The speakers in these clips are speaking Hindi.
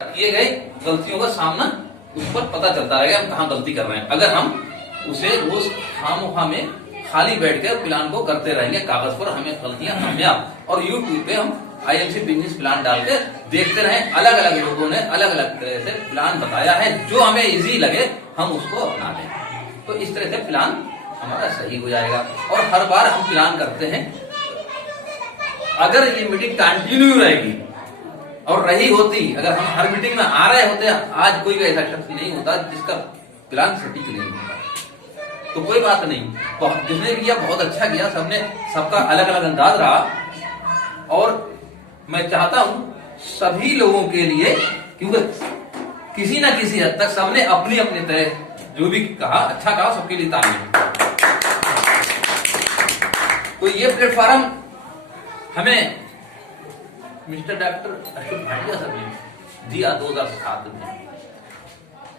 किए गए गलतियों का सामना उस पर पता चलता रहेगा हम कहाँ गलती कर रहे हैं। अगर हम उसे रोज खामोखा में खाली बैठकर प्लान को करते रहेंगे, कागज पर हमें गलतियां हमें और यूट्यूब पे हम IMC बिजनेस प्लान डाल के देखते रहें। अलग अलग लोगों ने अलग अलग तरह से प्लान बताया है, जो हमें इजी लगे हम उसको अपना लें। तो इस तरह से प्लान हमारा सही हो जाएगा। और हर बार हम प्लान करते हैं, अगर ये मीटिंग कंटिन्यू रहेगी और रही होती, अगर हम हर मीटिंग में आ रहे होते, आज कोई भी ऐसा शख्स नहीं होता जिसका प्लान सटीक नहीं होता। तो कोई बात नहीं, जिसने किया बहुत अच्छा किया, सबका अलग अलग अंदाज रहा। और मैं चाहता हूं सभी लोगों के लिए, क्योंकि किसी ना किसी हद तक सबने अपनी अपनी तरह जो भी कहा अच्छा कहा, सबके लिए तारीफ। तो ये प्लेटफॉर्म हमें mister doctor Ashok Bhatia sir ने दिया 2007 में।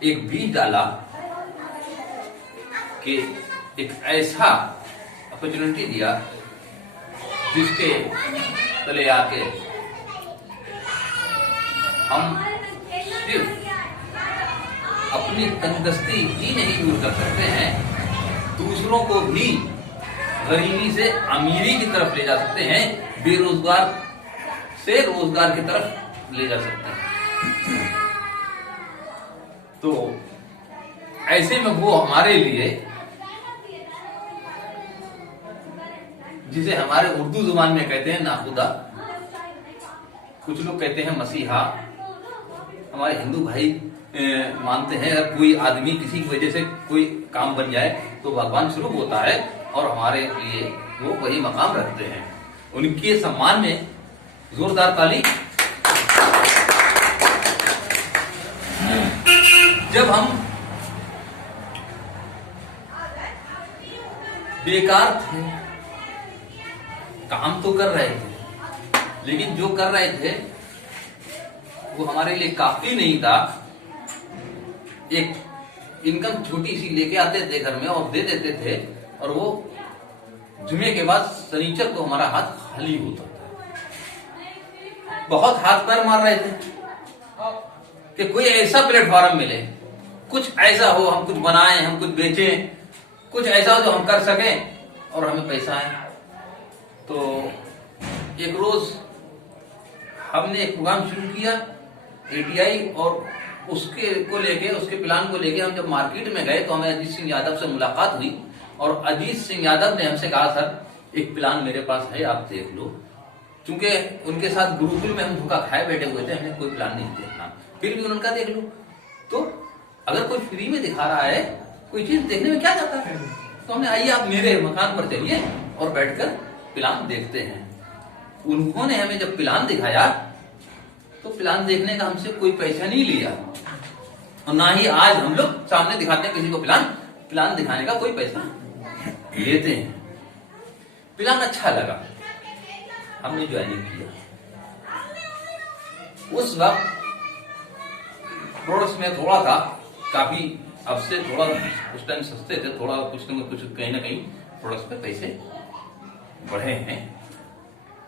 एक बीज डाला कि एक ऐसा अपॉर्चुनिटी दिया जिसके तले आके हम सिर्फ अपनी तंदुरुस्ती ही नहीं दूर कर सकते हैं, दूसरों को भी गरीबी से अमीरी की तरफ ले जा सकते हैं, बेरोजगार से रोजगार की तरफ ले जा सकते हैं। तो ऐसे में वो हमारे लिए, जिसे हमारे उर्दू जुबान में कहते हैं नाखुदा, कुछ लोग कहते हैं मसीहा, हमारे हिंदू भाई मानते हैं अगर कोई आदमी किसी की वजह से कोई काम बन जाए तो भगवान स्वरूप होता है, और हमारे लिए वो वही मकाम रखते हैं। उनके सम्मान में जोरदार ताली। जब हम बेकार थे, काम तो कर रहे थे, लेकिन जो कर रहे थे वो हमारे लिए काफी नहीं था। एक इनकम छोटी सी लेके आते थे घर में और दे देते थे, और वो जुमे के बाद शनिचर को हमारा हाथ खाली होता था। बहुत हाथ पैर मार रहे थे कि कोई ऐसा प्लेटफॉर्म मिले, कुछ ऐसा हो, हम कुछ बनाएं, हम कुछ बेचें, कुछ ऐसा हो जो हम कर सकें और हमें पैसा आए। तो एक रोज हमने एक प्रोग्राम शुरू किया ATI, और उसके प्लान को लेके हम जब मार्केट में गए तो हमें अजीत सिंह यादव से मुलाकात हुई, और अजीत सिंह यादव ने हमसे कहा, सर एक प्लान मेरे पास है, आप देख लो। क्योंकि उनके साथ गुरुकुल में हम धोखा खाए बैठे हुए थे, हमें कोई प्लान नहीं देखना, फिर भी उनका देख लो। तो अगर कोई फ्री में दिखा रहा है कोई चीज, देखने में क्या जाता है। तो हमने, आइए आप मेरे मकान पर चलिए और बैठकर प्लान देखते हैं। उन्होंने हमें जब प्लान दिखाया तो प्लान देखने का हमसे कोई पैसा नहीं लिया, और ना ही आज हम लोग सामने दिखाते हैं किसी को प्लान दिखाने का कोई पैसा लेते हैं। प्लान अच्छा लगा, हमने ज्वाइनिंग किया। उस वक्त प्रोडक्ट्स में थोड़ा था, काफी अब से थोड़ा उस टाइम सस्ते थे, थोड़ा कुछ कहीं ना कहीं प्रोडक्ट्स पे पैसे बढ़े हैं।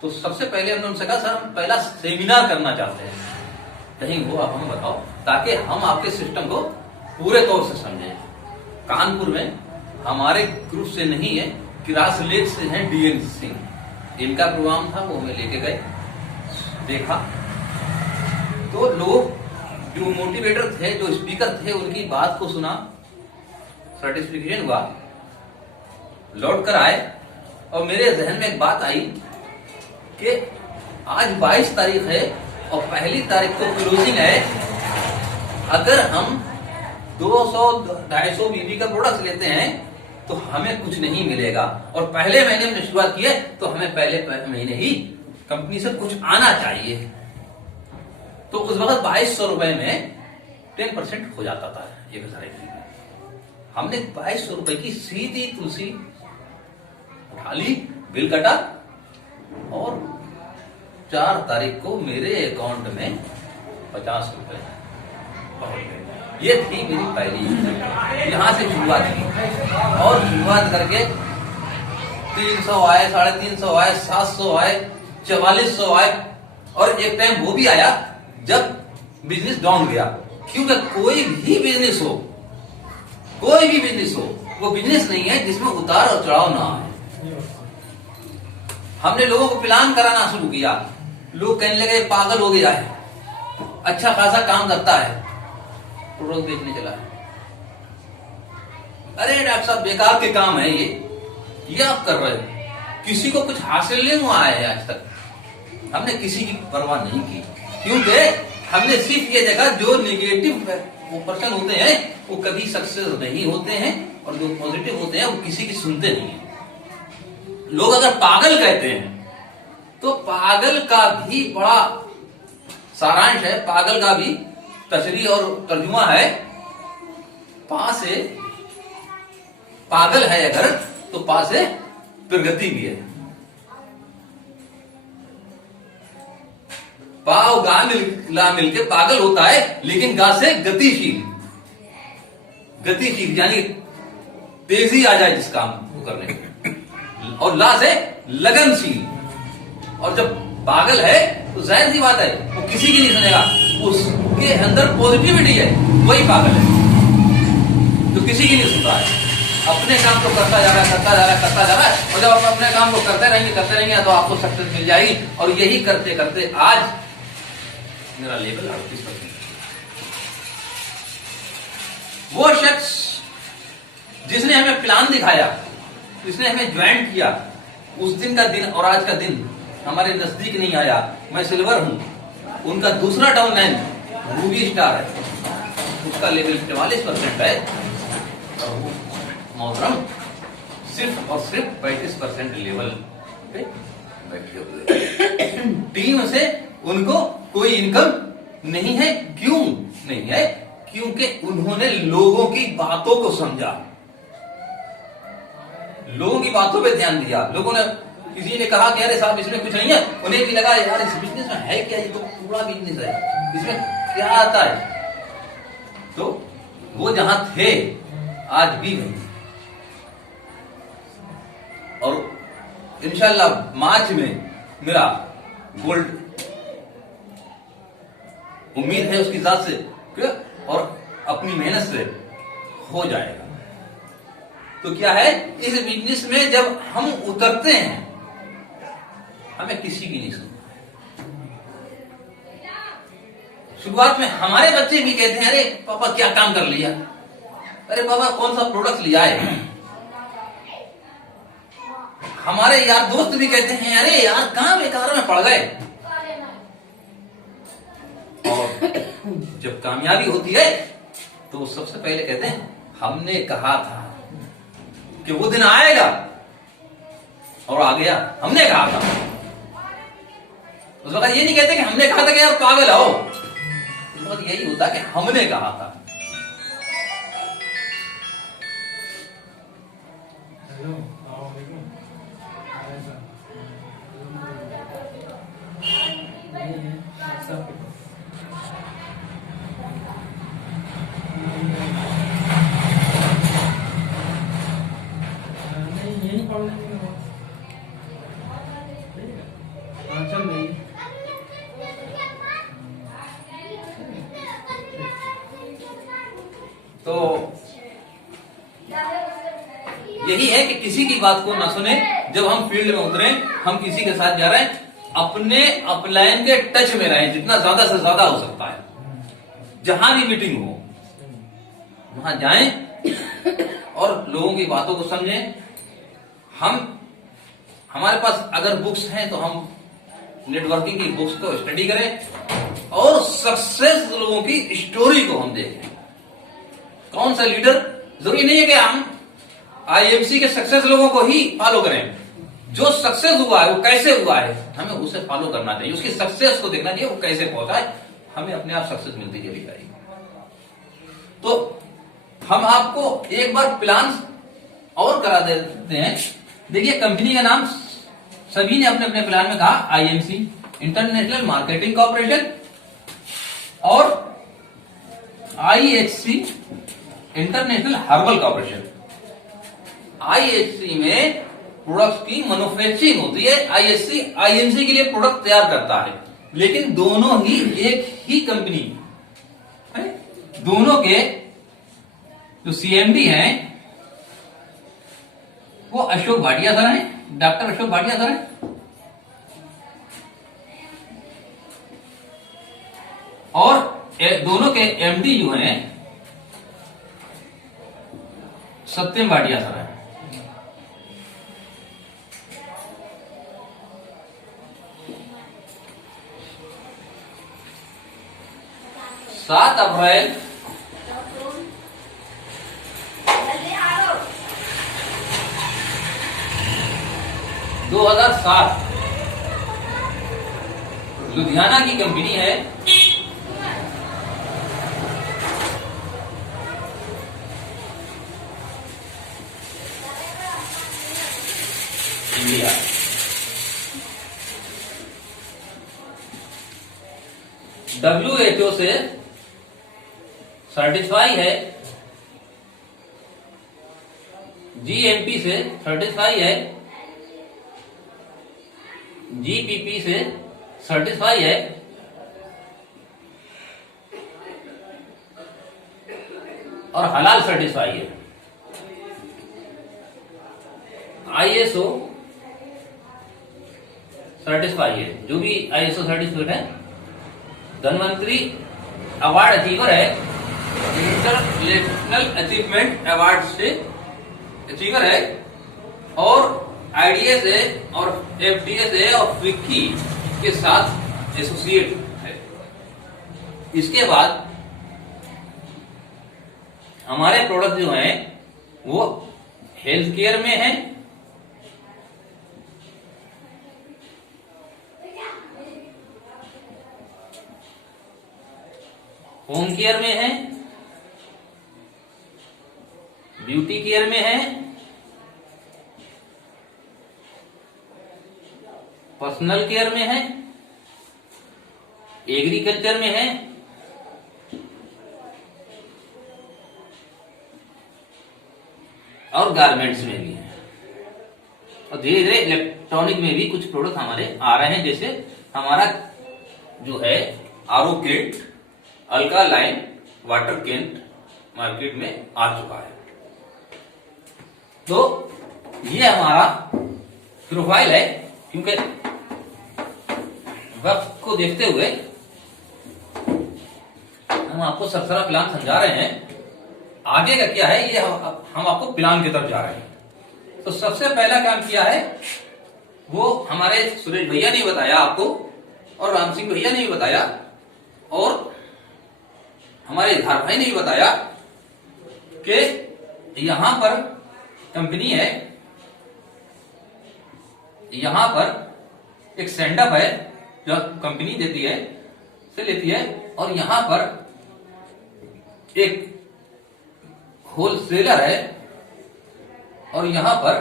तो सबसे पहले हमने उनसे कहा, सर हम पहला सेमिनार करना चाहते हैं, कहीं वो आप हमें बताओ ताकि हम आपके सिस्टम को पूरे तौर से समझें। कानपुर में हमारे ग्रुप से नहीं है, किरास लेक से है DN सिंह, इनका प्रोग्राम था, वो हमें लेके गए, देखा तो लोग जो मोटिवेटर थे, जो स्पीकर थे, उनकी बात को सुना, सर्टिफिकेशन हुआ, लौट कर आए, और मेरे जहन में एक बात आई कि आज 22 तारीख है और 1 तारीख को क्लोजिंग है। अगर हम 200-250 BB का प्रोडक्ट लेते हैं तो हमें कुछ नहीं मिलेगा, और पहले महीने में शुरुआत की है तो हमें पहले महीने ही कंपनी से कुछ आना चाहिए। तो उस वक्त 2200 रुपए में 10% हो जाता था 1000 की। हमने 2200 रुपए की सीधी तुलसी उठा ली, बिल कटा, और 4 तारीख को मेरे अकाउंट में 50 रुपए पहुंच गए। ये थी मेरी पहली, यहां से शुरुआत की, और शुरुआत करके 300 आए, 350 आए, 700 आए, 4400 आए, और एक टाइम वो भी आया जब बिजनेस डाउन गया। क्योंकि कोई भी बिजनेस हो, वो बिजनेस नहीं है जिसमें उतार और चढ़ाव ना आए। हमने लोगों को प्लान कराना शुरू किया, लोग कहने लगे पागल हो गया है, अच्छा खासा काम करता है, प्रोडक्ट बेचने चला है। अरे डॉक्टर साहब बेकार के काम है ये आप कर रहे हो, किसी को कुछ हासिल नहीं हुआ है आज तक। हमने किसी की परवाह नहीं की, क्योंकि हमने सिर्फ ये देखा जो निगेटिव वो पर्सन होते हैं वो कभी सक्सेस नहीं होते हैं, और जो पॉजिटिव होते हैं वो किसी की सुनते नहीं है। लोग अगर पागल कहते हैं तो पागल का भी बड़ा सारांश है, पागल का भी तशरीह और तर्जुमा है, पा से पागल है अगर तो पा से प्रगति भी है। पा और गा मिलके पागल होता है, लेकिन गा से गतिशील यानी तेजी आ जाए जिस काम को करने में, और ला से लगनशील। और जब पागल है तो जाहिर सी बात है वो किसी की नहीं सुनेगा, उसके अंदर पॉजिटिविटी है, वही पागल है जो किसी की नहीं सुन रहा है, अपने काम को करता जा रहा है। और जब आप अपने काम को करते रहेंगे तो आपको सक्सेस मिल जाएगी। और यही करते करते आज मेरा लेवल 38%। वो शख्स जिसने हमें प्लान दिखाया, जिसने हमें ज्वाइन किया, उस दिन का दिन और आज का दिन हमारे नजदीक नहीं आया। मैं सिल्वर हूं, उनका दूसरा डाउनलाइन रूबी स्टार है, उसका लेवल 44% है, और वो मोहतरम सिर्फ और सिर्फ 35% लेवल पे बैठे हुए। टीम से उनको कोई इनकम नहीं है। क्यों नहीं है? क्योंकि उन्होंने लोगों की बातों को समझा, लोगों की बातों पे ध्यान दिया। लोगों ने, किसी ने कहा कि अरे साहब इसमें कुछ नहीं है, उन्हें भी लगा यार इस बिजनेस में है क्या, ये तो पूरा बिजनेस है, इसमें क्या आता है। तो वो जहां थे आज भी वही, और इंशाल्लाह मार्च में मेरा गोल्ड उम्मीद है उसकी जात से और अपनी मेहनत से हो जाएगा। तो क्या है, इस बिजनेस में जब हम उतरते हैं हमें किसी की नहीं सुनना। शुरुआत में हमारे बच्चे भी कहते हैं अरे पापा क्या काम कर लिया, अरे पापा कौन सा प्रोडक्ट लिया है। हमारे यार दोस्त भी कहते हैं अरे यार कहां बेकार में पड़ गए। और जब कामयाबी होती है तो सबसे पहले कहते हैं हमने कहा था कि वो दिन आएगा, और आ गया। हमने कहा था, उस वक्त ये नहीं कहते कि हमने कहा था कि यार पागल हो, उस वक्त यही होता कि हमने कहा था। तो यही है कि किसी की बात को ना सुने। जब हम फील्ड में उतरे, हम किसी के साथ जा रहे हैं, अपने अपलाइन के टच में रहें जितना ज्यादा से ज्यादा हो सकता है। जहां भी मीटिंग हो वहां जाएं और लोगों की बातों को समझें। हमारे पास अगर बुक्स हैं तो हम नेटवर्किंग की बुक्स को स्टडी करें और सक्सेस लोगों की स्टोरी को हम देखें। कौन सा लीडर, जरूरी नहीं है कि हम आईएमसी के सक्सेस लोगों को ही फॉलो करें। जो सक्सेस हुआ है वो कैसे हुआ है हमें उसे फॉलो करना चाहिए, उसकी सक्सेस को देखना चाहिए, वो कैसे पहुंचा है, हमें अपने आप सक्सेस मिलती चली जाएगी। तो हम आपको एक बार प्लान और करा देते हैं। देखिए कंपनी का नाम सभी ने अपने अपने प्लान में कहा आईएमसी, इंटरनेशनल मार्केटिंग कॉर्पोरेशन, और IHC, international herbal corporation. IHC में प्रोडक्ट्स की मैन्युफैक्चरिंग होती है, आईएचसी आईएमसी के लिए प्रोडक्ट तैयार करता है। लेकिन दोनों ही एक ही कंपनी दोनों के जो सीएमडी हैं वो अशोक भाटिया सर हैं, डॉक्टर अशोक भाटिया सर हैं, और दोनों के एमडी जो हैं सत्यम भाटिया सर हैं। 7 अप्रैल 2007 लुधियाना की कंपनी है इंडिया। WHO से सर्टिफाई है, GMP से सर्टिफाई है, GPP से सर्टिफाई है, और हलाल सर्टिफाई है। ISO सर्टिफाई है, जो भी ISO सर्टिफिकेट है। धनवंतरी अवार्ड अचीवर है, इंटरनेशनल अचीवमेंट अवार्ड से अचीवर है, और IDS है और FDS है और FICCI के साथ एसोसिएट है। इसके बाद हमारे प्रोडक्ट जो हैं वो हेल्थ केयर में है, होम केयर में है, ब्यूटी केयर में है, पर्सनल केयर में है, एग्रीकल्चर में है, और गारमेंट्स में भी है, और धीरे धीरे इलेक्ट्रॉनिक में भी कुछ प्रोडक्ट हमारे आ रहे हैं। जैसे हमारा जो है RO kit, alkaline water Kent market में आ चुका है। तो ये हमारा प्रोफाइल है, क्योंकि वक्त को देखते हुए हम आपको सरसरा प्लान समझा रहे हैं। आगे का क्या है, ये हम आपको प्लान की तरफ जा रहे हैं। तो सबसे पहला काम किया है वो हमारे सुरेश भैया ने बताया आपको, और राम सिंह भैया ने भी बताया, और हमारे धार भाई ने भी बताया कि यहां पर कंपनी है, यहां पर एक सेंडअप है जो कंपनी देती है से लेती है, और यहां पर एक होलसेलर है, और यहां पर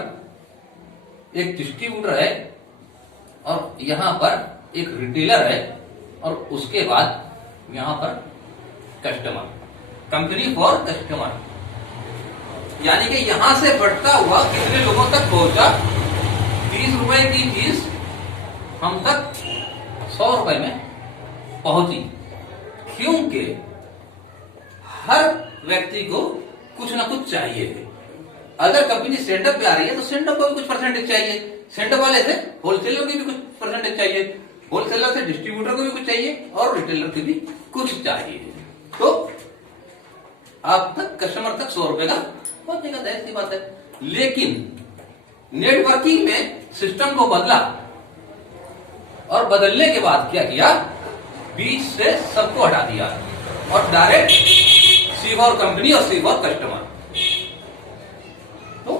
एक डिस्ट्रीब्यूटर है, और यहां पर एक रिटेलर है, और उसके बाद यहां पर कस्टमर, कंपनी फॉर कस्टमर। यानी कि यहां से बढ़ता हुआ कितने लोगों तक पहुंचा, 30 रुपए की चीज हम तक 100 रुपए में पहुंची, क्योंकि हर व्यक्ति को कुछ ना कुछ चाहिए। अगर कंपनी सेंटअप पे आ रही है तो सेंटअप को भी कुछ परसेंटेज चाहिए, सेंटअप वाले से होलसेलर की भी कुछ परसेंटेज चाहिए, होलसेलर से डिस्ट्रीब्यूटर को भी कुछ चाहिए, और रिटेलर को भी कुछ चाहिए। तो आप तक कस्टमर तक 100 रुपए का पहुंचेगा, जाहिर सी बात है। लेकिन नेटवर्किंग में सिस्टम को बदला, और बदलने के बाद क्या किया, बीच से सबको हटा दिया, और डायरेक्ट सी फॉर कंपनी और सी फॉर कस्टमर। तो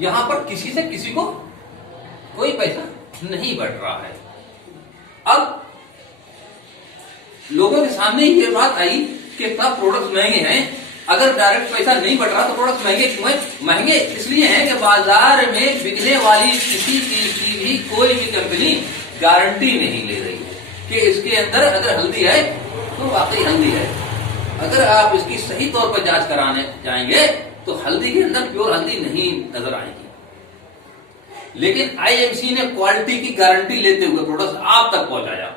यहां पर किसी से किसी को कोई पैसा नहीं बढ़ रहा है। अब लोगों के सामने ये बात आई कि सब प्रोडक्ट महंगे हैं, अगर डायरेक्ट पैसा नहीं बढ़ रहा तो प्रोडक्ट महंगे क्यों है? महंगे इसलिए हैं कि बाजार में बिकने वाली किसी चीज की भी कोई भी कंपनी गारंटी नहीं ले रही है कि इसके अंदर अगर हल्दी है तो वाकई हल्दी है। अगर आप इसकी सही तौर पर जांच कराने जाएंगे तो हल्दी के अंदर प्योर हल्दी नहीं नजर आएगी। लेकिन IMC ने क्वालिटी की गारंटी लेते हुए प्रोडक्ट आप तक पहुंचाया।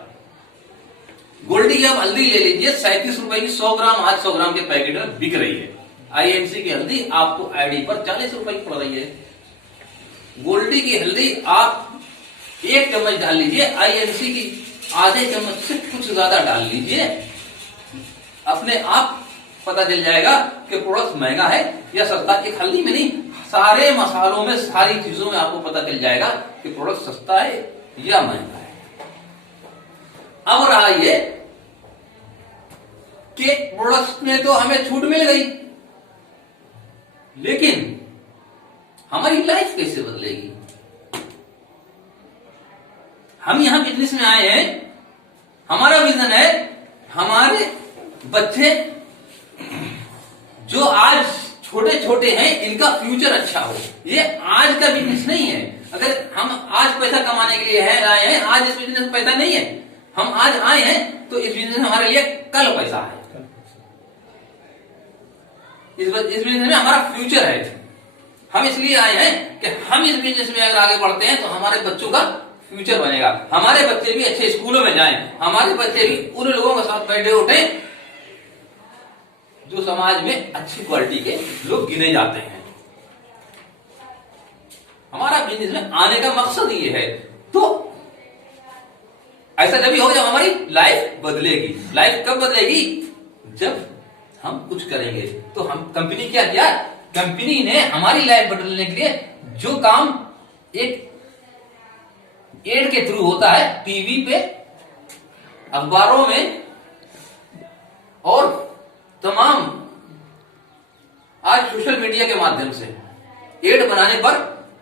गोल्डी की आप हल्दी ले लीजिए, 37 रुपए की 100 ग्राम, आज 100 ग्राम के पैकेट में बिक रही है। आईएनसी की हल्दी आपको आईडी पर 40 रुपए की पड़ रही है। गोल्डी की हल्दी आप 1 चम्मच डाल लीजिए, आईएनसी की आधे चम्मच से कुछ ज्यादा डाल लीजिए, अपने आप पता चल जाएगा कि प्रोडक्ट महंगा है या सस्ता। एक हल्दी में नहीं, सारे मसालों में, सारी चीजों में आपको पता चल जाएगा कि प्रोडक्ट सस्ता है या महंगा है। अब रहा ये कि प्रोडक्ट में तो हमें छूट मिल गई, लेकिन हमारी लाइफ कैसे बदलेगी? हम यहां बिजनेस में आए हैं, हमारा विजन है हमारे बच्चे जो आज छोटे छोटे हैं इनका फ्यूचर अच्छा हो। ये आज का बिजनेस नहीं है। अगर हम आज पैसा कमाने के लिए आए हैं, आज इस बिजनेस में पैसा नहीं है, हम आज आए हैं तो इस बिजनेस में हमारे लिए कल पैसा है, इस बिजनेस में हमारा फ्यूचर है। हम इसलिए आए हैं कि हम इस बिजनेस में अगर आगे बढ़ते हैं तो हमारे बच्चों का फ्यूचर बनेगा, हमारे बच्चे भी अच्छे स्कूलों में जाएं, हमारे बच्चे भी उन लोगों के साथ बैठे उठे जो समाज में अच्छी क्वालिटी के लोग गिने जाते हैं। हमारा बिजनेस में आने का मकसद ये है। तो ऐसा जब भी हो जब हमारी लाइफ बदलेगी। लाइफ कब बदलेगी? जब हम कुछ करेंगे। तो हम कंपनी क्या किया? कंपनी ने हमारी लाइफ बदलने के लिए जो काम एक एड के थ्रू होता है, टीवी पे, अखबारों में और तमाम आज सोशल मीडिया के माध्यम से एड बनाने पर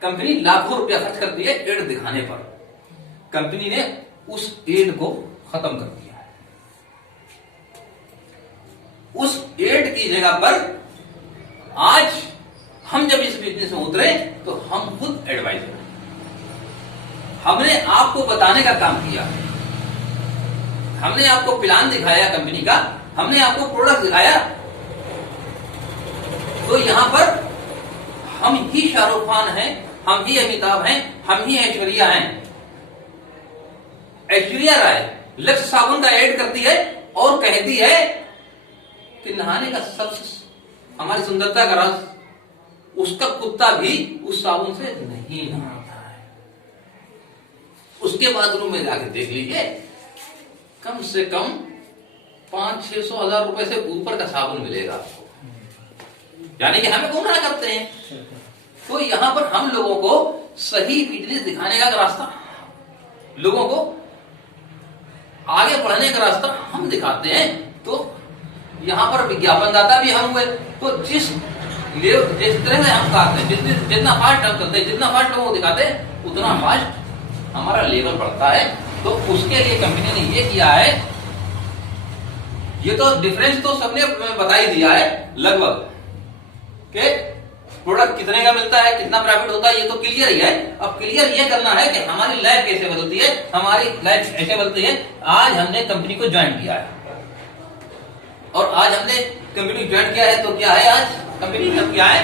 कंपनी लाखों रुपया खर्च करती है। एड दिखाने पर कंपनी ने उस एड को खत्म कर दिया है। उस एड की जगह पर आज हम जब इस बिजनेस में उतरे तो हम खुद एडवाइजर हैं। हमने आपको बताने का काम किया, हमने आपको प्लान दिखाया कंपनी का, हमने आपको प्रोडक्ट दिखाया। तो यहां पर हम ही शाहरुख खान हैं, हम ही अमिताभ हैं, हम ही ऐश्वर्या हैं। ऐश्वर्या राय लक्स साबुन का ऐड करती है और कहती है कि नहाने का सबसे हमारी सुंदरता का राज, उसका कुत्ता भी उस साबुन से नहीं नहाता है। उसके बाथरूम में जाके देख लीजिए, कम से कम 500-600 हजार रुपए से ऊपर का साबुन मिलेगा आपको। यानी कि हमें गुमराह करते हैं। तो यहां पर हम लोगों को सही बिजनेस दिखाने का रास्ता, लोगों को आगे बढ़ने का रास्ता हम दिखाते हैं। तो यहां पर विज्ञापनदाता भी हम हुए। तो जिस तरह से हम करते हैं, जितना फास्ट हम करते हैं, जितना फास्ट लोगों को दिखाते हैं, उतना फास्ट हमारा लेवल बढ़ता है। तो उसके लिए कंपनी ने ये किया है, ये तो डिफरेंस तो सबने बता ही दिया है लगभग, कि प्रोडक्ट कितने का मिलता है, कितना प्रॉफिट होता है, ये तो क्लियर ही है। अब क्लियर ये करना है कि हमारी लाइफ कैसे बदलती है। हमारी लाइफ ऐसे बदलती है, आज हमने कंपनी को ज्वाइन किया है और आज हमने कंपनी ज्वाइन किया है तो क्या है, आज कंपनी का क्या है,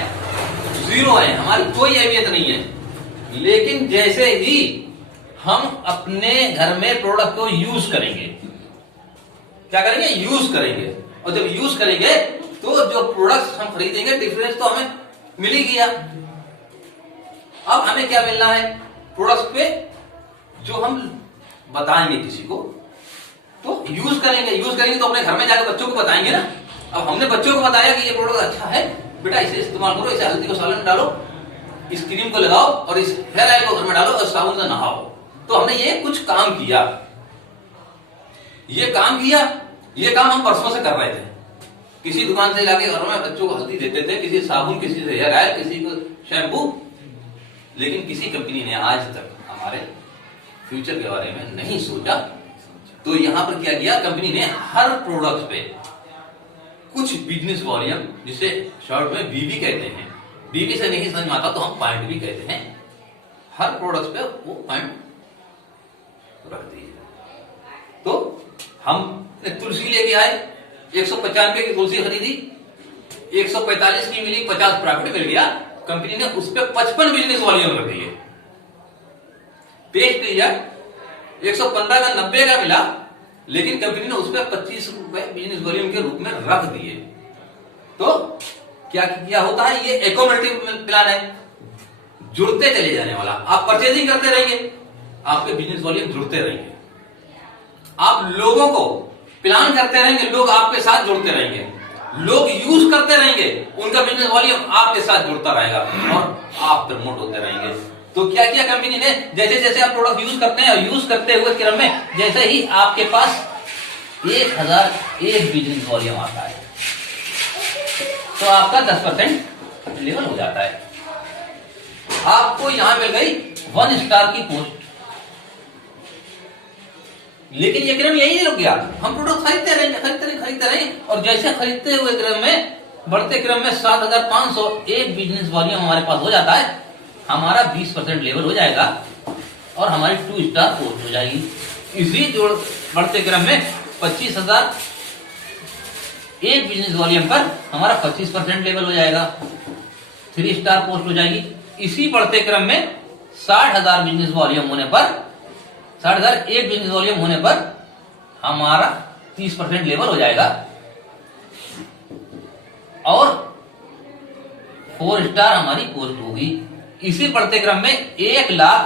जीरो है, हमारी कोई अहमियत नहीं है। लेकिन जैसे ही हम अपने घर में प्रोडक्ट को यूज करेंगे, क्या करेंगे, यूज करेंगे, और जब यूज करेंगे तो जो प्रोडक्ट्स हम खरीदेंगे डिफरेंस तो हमें मिल ही गया। अब हमें क्या मिलना है, प्रोडक्ट पे जो हम बताएंगे किसी को, तो यूज करेंगे तो अपने घर में जाकर बच्चों को बताएंगे ना। अब हमने बच्चों को बताया कि ये प्रोडक्ट अच्छा है, बेटा इसे इस्तेमाल करो, इसे हल्दी को सालन में डालो, इस क्रीम को लगाओ और इस हेयर ऑयल को घर में डालो और साबुन से नहाओ। तो हमने ये कुछ काम किया, ये काम हम परसों से कर रहे थे। किसी दुकान से लाके घर में बच्चों को हल्दी देते थे, किसी साबुन, किसी से हेयर ऑयल, किसी को शैम्पू, लेकिन किसी कंपनी ने आज तक हमारे फ्यूचर के बारे में नहीं सोचा। तो यहां पर क्या किया, कंपनी ने हर प्रोडक्ट पे कुछ बिजनेस वॉल्यूम, जिसे शॉर्ट में बीबी कहते हैं, बीबी से नहीं समझ में आता तो हम पॉइंट भी कहते हैं, हर प्रोडक्ट पे वो पॉइंट रख दीजिए। तो हम तुलसी लेके आए, 195 की तुलसी खरीदी, 145 की मिली, 50 प्रॉफिट मिल गया। कंपनी ने उस पर 55 बिजनेस वॉल्यूम रख दिए। पेस्ट लिया, 115 का 90 का मिला, लेकिन कंपनी ने उस पर 25 रुपए बिजनेस वॉल्यूम के रूप में रख दिए। तो क्या क्या होता है, ये एकोमोडेटिव प्लान है, जुड़ते चले जाने वाला। आप परचेजिंग करते रहेंगे, आपके बिजनेस वॉल्यूम जुड़ते रहेंगे। आप लोगों को प्लान करते रहेंगे, लोग आपके साथ जुड़ते रहेंगे, लोग यूज करते रहेंगे, उनका बिजनेस वॉल्यूम आपके साथ जुड़ता रहेगा और आप प्रमोट होते रहेंगे। तो क्या किया कंपनी ने, जैसे जैसे आप प्रोडक्ट यूज करते हैं और यूज करते हुए क्रम में जैसे ही आपके पास 1001 बिजनेस वॉल्यूम आता है तो आपका 10% लेवल हो जाता है। आपको यहां मिल गई 1 स्टार की पोस्ट। लेकिन ये क्रम यही नहीं रुक गया, हम प्रोडक्ट खरीदते रहेंगे और जैसे खरीदते हुए क्रम में, बढ़ते क्रम में 7501 बिजनेस वॉल्यूम हमारे पास हो जाता है, हमारा 20% लेवल हो जाएगा और हमारी 2 स्टार पोस्ट हो जाएगी। इसी जोड़ बढ़ते क्रम में 25,000 एक बिजनेस वॉल्यूम पर हमारा 25% लेवल हो जाएगा, 3 स्टार पोस्ट हो जाएगी। इसी बढ़ते क्रम में 60,000 बिजनेस वॉल्यूम होने पर, 60,000 एक बिजनेस वॉल्यूम होने पर हमारा 30% लेवल हो जाएगा और 4 स्टार हमारी पोस्ट होगी। इसी बढ़ते क्रम में 1 लाख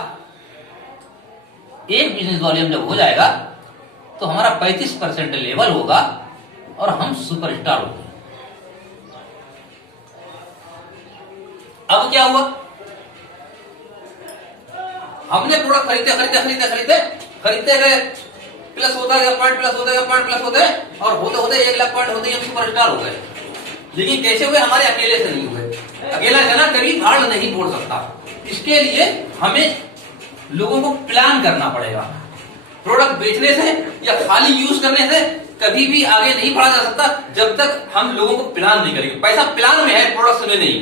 एक बिजनेस वॉल्यूम जब हो जाएगा तो हमारा 35% लेवल होगा और हम सुपरस्टार होंगे। अब क्या हुआ, हमने प्रोडक्ट खरीदते गए, प्लस होता गया पॉइंट, प्लस होता गया पॉइंट, प्लस होते और होते होते 1 लाख पॉइंट होते ही हम सुपरस्टार हो गए। लेकिन कैसे हुए, हमारे अकेले से नहीं हुए। अकेला जना कभी भाड़ नहीं फोड़ सकता। इसके लिए हमें लोगों को प्लान करना पड़ेगा। प्रोडक्ट बेचने से या खाली यूज करने से कभी भी आगे नहीं बढ़ा जा सकता जब तक हम लोगों को प्लान नहीं करेंगे। पैसा प्लान में है, प्रोडक्ट में नहीं।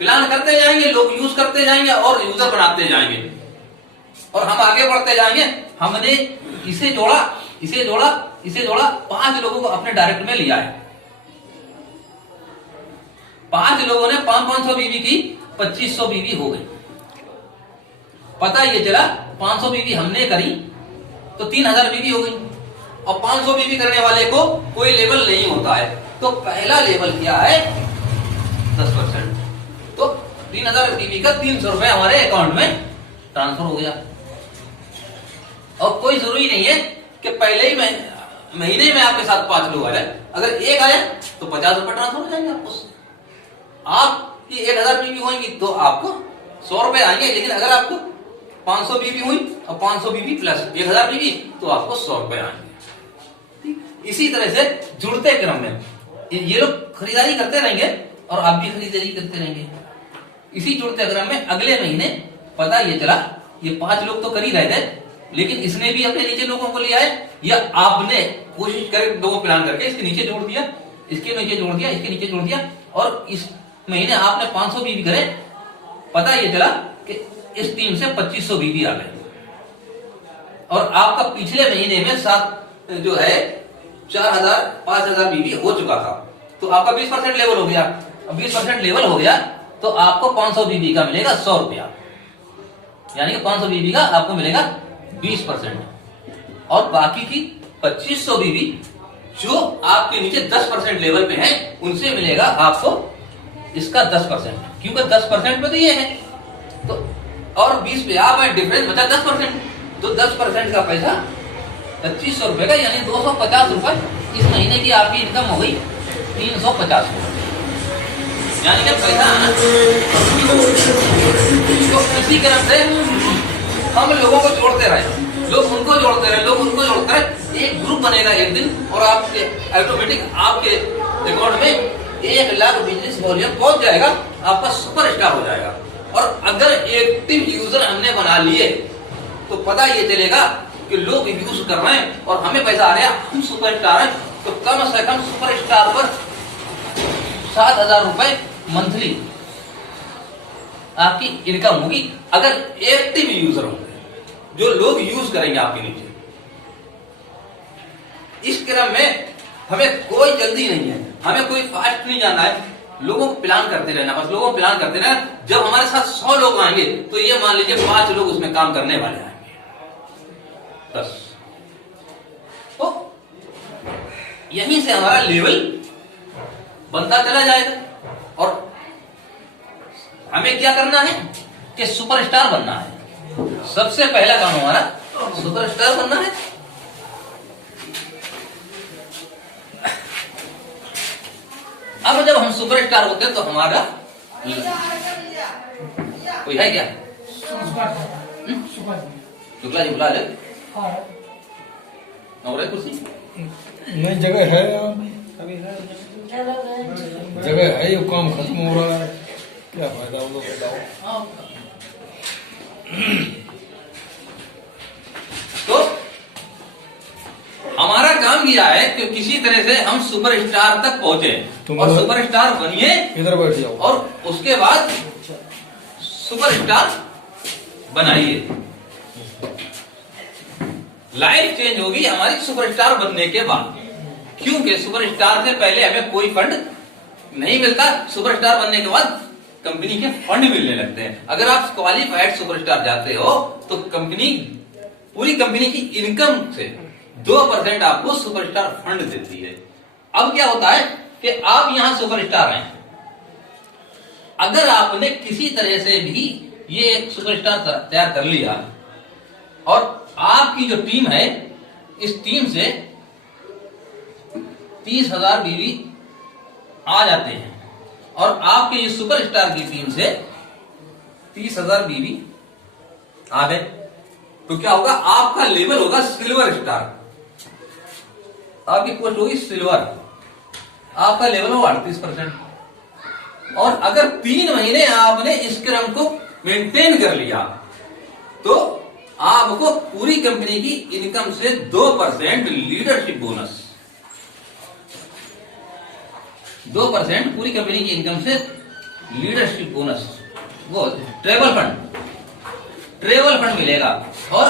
प्लान करते जाएंगे, लोग यूज करते जाएंगे और यूजर बनाते जाएंगे और हम आगे बढ़ते जाएंगे। हमने इसे जोड़ा 5 लोगों को अपने डायरेक्ट में लिया है। 5 लोगों ने 500 बीवी की, 2500 बीवी हो गई। पता ये चला 500 बीवी हमने करी तो 3000 बीवी हो गई और 500 बीवी करने वाले को कोई लेवल नहीं होता है। तो पहला लेवल क्या है, 10%। तो 3000 बीवी का 300 रुपए हमारे अकाउंट में ट्रांसफर हो गया। और कोई जरूरी नहीं है कि पहले ही महीने में आपके साथ 5 लोग आ जाए। अगर एक आया तो 50 रुपए ट्रांसफर हो जाएंगे आपको। आपकी 1000 बीवी होंगी तो आपको 100 रुपए आएंगे। लेकिन अगर आपको 500 बीवी हुई और 500 बीवी प्लस 1000 बीवी तो आपको 100 रुपए आएंगे। इसी तरह से जुड़ते क्रम में ये लोग खरीदारी करते रहेंगे और आप भी खरीदारी करते रहेंगे। इसी जुड़ते क्रम में अगले महीने पता ये चला ये 5 लोग तो कर ही रहे थे, लेकिन इसने भी अपने नीचे लोगों को लिया है, या आपने कोशिश करके दो प्लान करके इसके नीचे जोड़ दिया, इसके नीचे जोड़ दिया, इसके नीचे जोड़ दिया और इस महीने आपने 500 बीवी करे। पता ये चला कि इस टीम से 2500 बीवी आ गए और आपका पिछले महीने में 5000 बीवी हो चुका था। तो आपका 20% लेवल हो गया। अब 20% लेवल हो गया तो आपको 500 बीवी का मिलेगा 100 रुपया, यानी कि 500 बीवी का आपको मिलेगा 20% और बाकी की 2500 बीवी जो आपके नीचे 10% लेवल पे है उनसे मिलेगा आपको इसका 10%, क्योंकि 10% पे तो ये है तो और 20 पे आप डिफरेंस बचा 10%, तो 10% का पैसा 2500 रुपए का, यानी 250 रुपए इस महीने की आपकी इनकम हो गई 350 रुपए, यानी कि पैसा आना। तो इसी क्रम से हम लोगों को जोड़ते रहे, लोग उनको जोड़ते रहे, लोग उनको जोड़ते रहे, एक ग्रुप बनेगा एक दिन और आपके ऑटोमेटिक आपके अकाउंट में 1 लाख बिजनेस वॉल्यूम पहुंच जाएगा, आपका सुपरस्टार हो जाएगा। और अगर एक्टिव यूजर हमने बना लिए तो पता ये चलेगा कि लोग यूज कर रहे हैं और हमें पैसा आ रहा है, हम सुपरस्टार हैं। तो कम से कम सुपरस्टार पर 7000 रुपए मंथली आपकी इनकम होगी अगर एक्टिव यूजर होंगे, जो लोग यूज करेंगे आपके नीचे। इस क्रम में हमें कोई जल्दी नहीं है, हमें कोई फास्ट नहीं जाना है, लोगों को प्लान करते रहना, बस लोगों को प्लान करते रहना। जब हमारे साथ 100 लोग आएंगे तो ये मान लीजिए 5 लोग उसमें काम करने वाले आएंगे, 10 यहीं से हमारा लेवल बनता चला जाएगा। और हमें क्या करना है कि सुपरस्टार बनना है। सबसे पहला काम हमारा सुपरस्टार बनना है। अब जब हम सुपरस्टार होते हैं तो हमारा कोई है क्या? शुक्ला जी बुला ले। और कुर्सी नहीं, जगह है, जगह है, ये काम खत्म हो रहा है, क्या फायदा होगा बताओ। तो हमारा काम किया है कि किसी तरह से हम सुपरस्टार तक पहुंचे और सुपरस्टार बनिए। इधर बैठ जाओ और उसके बाद सुपरस्टार बनाइए। लाइफ चेंज होगी हमारी सुपरस्टार बनने के बाद, क्योंकि सुपरस्टार से पहले हमें कोई फंड नहीं मिलता। सुपरस्टार बनने के बाद कंपनी के फंड मिलने लगते हैं। अगर आप क्वालिफाइड सुपरस्टार जाते हो तो कंपनी पूरी कंपनी की इनकम से 2% आपको सुपरस्टार फंड देती है। अब क्या होता है कि आप यहां सुपरस्टार हैं, अगर आपने किसी तरह से भी ये सुपरस्टार तैयार कर लिया और आपकी जो टीम है, इस टीम से 30,000 बीवी आ जाते हैं और आपके इस सुपरस्टार की टीम से 30,000 बीवी आ गए, तो क्या होगा? आपका लेवल होगा सिल्वर स्टार, आपकी पोस्ट होगी सिल्वर, आपका लेवल होगा 38%। और अगर 3 महीने आपने इस क्रम को मेंटेन कर लिया तो आपको पूरी कंपनी की इनकम से 2% लीडरशिप बोनस, 2% पूरी कंपनी की इनकम से लीडरशिप बोनस, वो ट्रेवल फंड मिलेगा। और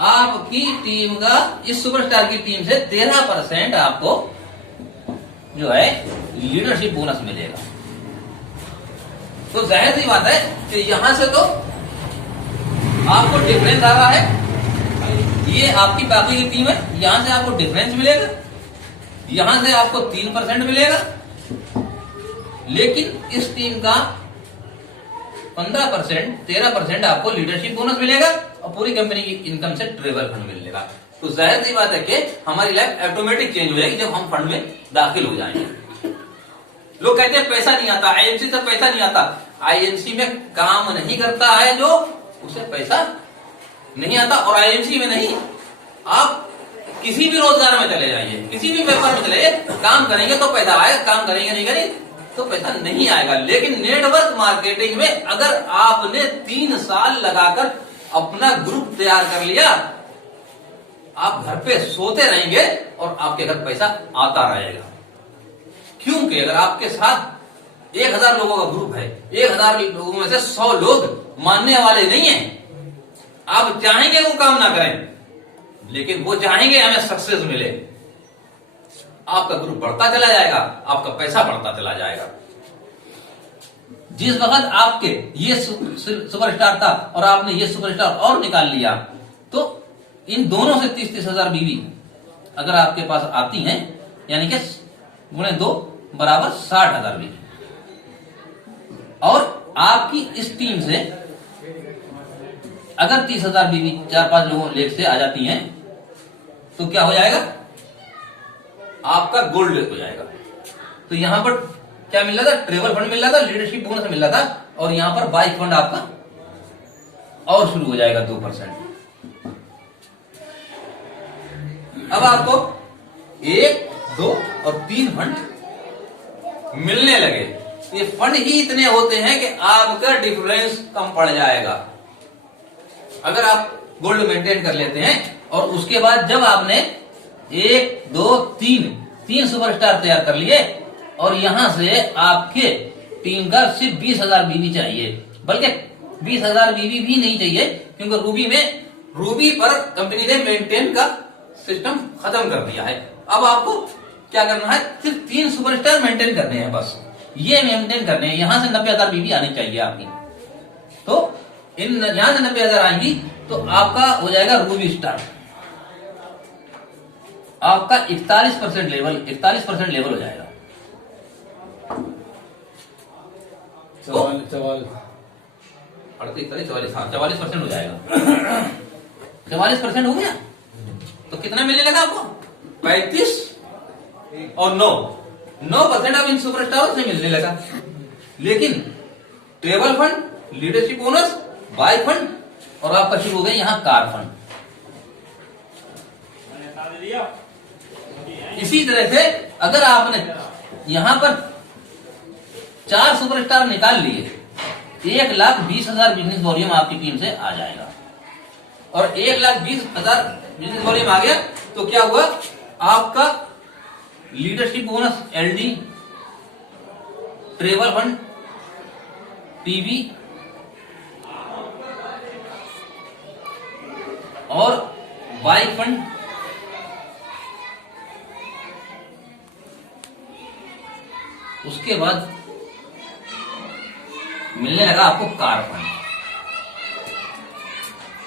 आपकी टीम का, इस सुपरस्टार की टीम से 13% आपको जो है लीडरशिप बोनस मिलेगा। तो जाहिर सी बात है कि यहां से तो आपको डिफरेंस आ रहा है, ये आपकी बाकी की टीम है, यहां से आपको डिफरेंस मिलेगा, यहां से आपको 3% मिलेगा, लेकिन इस टीम का 15%, 13% आपको लीडरशिप बोनस मिलेगा और पूरी कंपनी की इनकम से ट्रेवल फंड मिलेगा। तो जाहिर सी बात है कि हमारी लाइफ ऑटोमेटिक चेंज हो जाएगी जब हम फंड में दाखिल हो जाएंगे। लोग कहते हैं पैसा नहीं आता, आईएनसी से पैसा नहीं आता। आईएनसी में काम नहीं करता है जो, उसे पैसा नहीं आता। और आईएनसी में नहीं, आप किसी भी रोजगार में चले जाइए, किसी भी व्यापार में चले जाइए, काम करेंगे तो पैसा आएगा, काम करेंगे नहीं करेंगे तो पैसा नहीं आएगा। लेकिन नेटवर्क मार्केटिंग में अगर आपने 3 साल लगाकर अपना ग्रुप तैयार कर लिया, आप घर पे सोते रहेंगे और आपके घर पैसा आता रहेगा। क्योंकि अगर आपके साथ 1000 लोगों का ग्रुप है, 1000 लोगों में से 100 लोग मानने वाले नहीं हैं, आप चाहेंगे वो काम ना करें, लेकिन वो चाहेंगे हमें सक्सेस मिले, आपका ग्रुप बढ़ता चला जाएगा, आपका पैसा बढ़ता चला जाएगा। जिस वक्त आपके ये सुपरस्टार था और आपने ये सुपरस्टार और निकाल लिया, तो इन दोनों से 30-30 हजार बीवी अगर आपके पास आती हैं, यानी कि गुणे 2 बराबर 60,000 बीवी, और आपकी इस टीम से अगर 30,000 बीवी 4-5 लोगों लेख से आ जाती हैं, तो क्या हो जाएगा? आपका गोल्ड हो जाएगा। तो यहां पर क्या मिल रहा था? ट्रेवल फंड मिल रहा था, लीडरशिप बोनस मिल रहा था, और यहां पर बाइक फंड आपका और शुरू हो जाएगा 2%। अब आपको 1, 2 और 3 फंड मिलने लगे। ये फंड ही इतने होते हैं कि आपका डिफरेंस कम पड़ जाएगा। अगर आप गोल्ड मेंटेन कर लेते हैं और उसके बाद जब आपने 1, 2, 3 सुपरस्टार तैयार कर लिए, और यहां से आपके टीम का सिर्फ 20,000 बीवी चाहिए, बल्कि 20,000 बीवी भी नहीं चाहिए, क्योंकि रूबी पर कंपनी ने मेंटेन का सिस्टम खत्म कर दिया है। अब आपको क्या करना है? सिर्फ 3 सुपरस्टार मेंटेन करने हैं, बस ये मेंटेन करने हैं। यहां से 90,000 बीवी आनी चाहिए आपकी। तो यहां से 90,000 आएंगी तो आपका हो जाएगा रूबी स्टार। आपका 41% लेवल हो जाएगा। 44% हो जाएगा। 44% हो गया तो कितना मिलने लगा आपको? 35 और 9% अब इन सुपरस्टारों से मिलने लगा। लेकिन travel fund, leadership bonus, bike fund और आपका शुरू हो गया यहाँ कार फंड। इसी तरह से अगर आपने यहां पर 4 सुपरस्टार निकाल लिए, 1,20,000 बिजनेस वॉल्यूम आपकी टीम से आ जाएगा। और 1,20,000 बिजनेस वॉल्यूम आ गया तो क्या हुआ? आपका leadership bonus LD, travel fund PV और बाइक फंड उसके बाद मिलने लगा आपको कार फंड।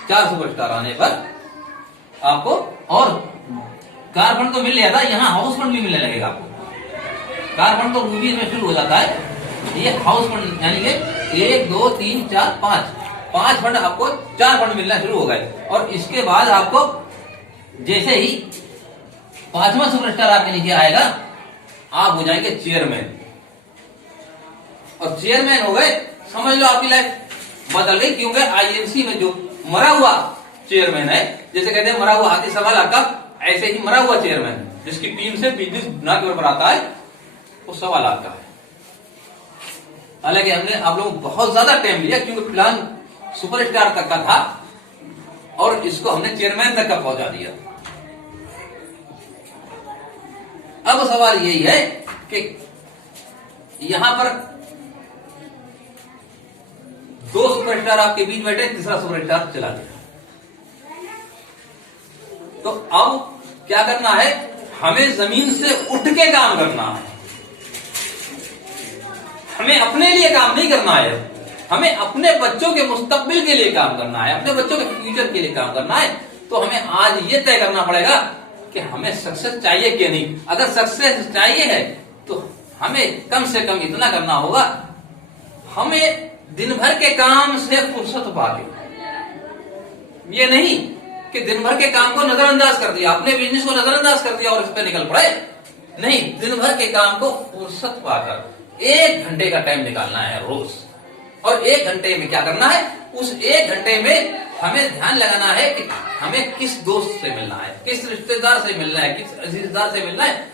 4 सुपरस्टार आने पर आपको, और कार फंड तो मिल गया था, यहां हाउस फंड भी मिलने लगेगा आपको। कार फंड तो रूबी में शुरू हो जाता है, ये हाउस फंड यानी कि 1 2 3 4 5 फंड आपको, 4 फंड मिलना शुरू हो गए। और इसके बाद आपको जैसे ही 5वां सुपरस्टार आपके नीचे आएगा, आप हो जाएंगे चेयरमैन। और चेयरमैन हो गए, समझ लो आपकी लाइफ बदल गई। क्योंकि IMC में जो मरा हुआ चेयरमैन है, जैसे कहते हैं मरा हुआ हाथी सवा लाख का, ऐसे ही मरा हुआ चेयरमैन जिसकी टीम से बिजनेस ना के ऊपर आता है, वो 1.25 लाख का है। हालांकि हमने आप लोगों को बहुत ज्यादा टाइम लिया क्योंकि प्लान सुपरस्टार तक का था और इसको हमने चेयरमैन तक का पहुंचा दिया। अब सवाल यही है कि यहां पर 2 सुपरस्टार आपके बीच बैठे, तीसरा सुपरस्टार चला गया। तो अब क्या करना है? हमें जमीन से उठ के काम करना है। हमें अपने लिए काम नहीं करना है, हमें अपने बच्चों के मुस्तकबिल के लिए काम करना है, अपने बच्चों के फ्यूचर के लिए काम करना है। तो हमें आज ये तय करना पड़ेगा कि हमें सक्सेस चाहिए कि नहीं। अगर सक्सेस चाहिए है तो हमें कम से कम इतना करना होगा, हमें दिन भर के काम से फुर्सत पाके, ये नहीं कि दिन भर के काम को नजरअंदाज कर दिया, अपने बिजनेस को नजरअंदाज कर दिया और इस पर निकल पड़े। नहीं, दिन भर के काम को फुर्सत पाकर 1 घंटे का टाइम निकालना है रोज। और 1 घंटे में क्या करना है? उस 1 घंटे में हमें ध्यान लगाना है कि हमें किस दोस्त से मिलना है, किस रिश्तेदार से मिलना है, किस अजीजदार से मिलना है,